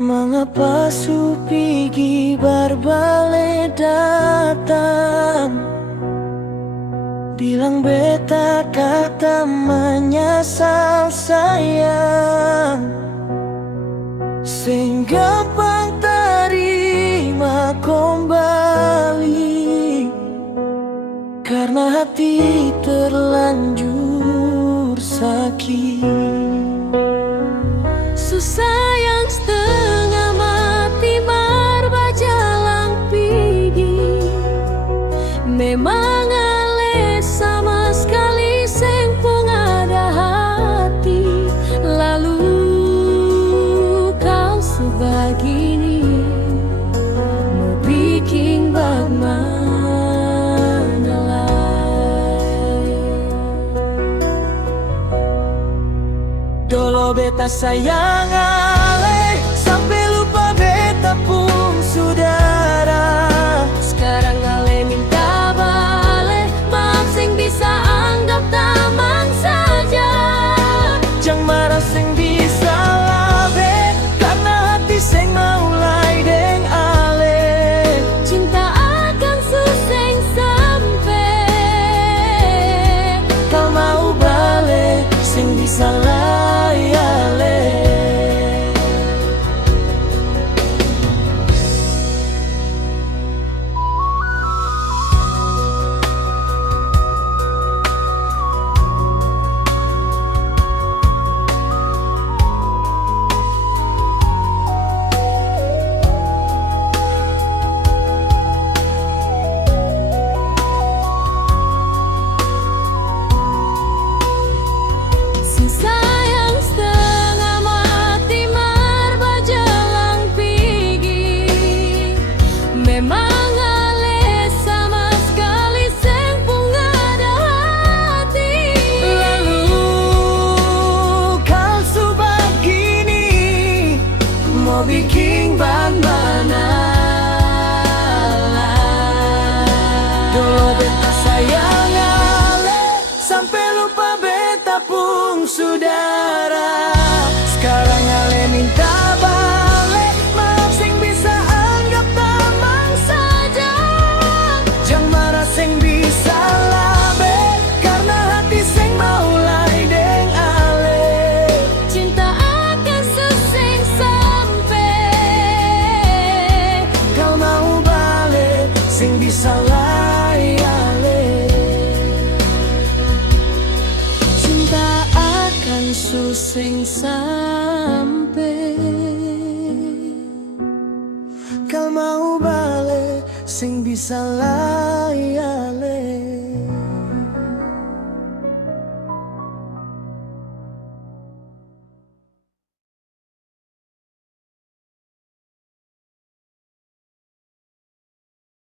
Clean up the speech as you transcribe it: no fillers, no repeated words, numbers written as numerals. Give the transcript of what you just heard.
Mengapa supigi barbale datang, bilang beta kata menyesal sayang, sehingga gampang terima kembali, karena hati terlanjur sakit. Susah yang setengah mati marbajalang pigi, memang ale sama sekali seng pun ada hati. Lalu kau sebegini mau bikin bagaimana lagi? Dolo beta sayang ale, sampai lupa beta pun saudara. Sekarang ale minta balik, maaf sing bisa anggap tamang saja. Jangan marah sing bisa labe, karena hati sing mulai deng ale. Cinta akan suseng sampai Kau mau balik, sing bisa layale. si sayang setengah mati marbajalang pigi, memang ale sama sekali seng pun ada hati. Lalu kau sebegini mau bikin bagaimana? Dulu beta sayang ale, sampai lupa beta pun saudara. Sekarang ale minta balik, maaf sing bisa anggap tamang saja. Jangan marah sing bisa labe, karena hati sing mulai deng ale. Cinta akan suseng sampai Kau mau balik, sing bisa layale. cinta akan suseng sampai Kau mau balik, sing bisa layale.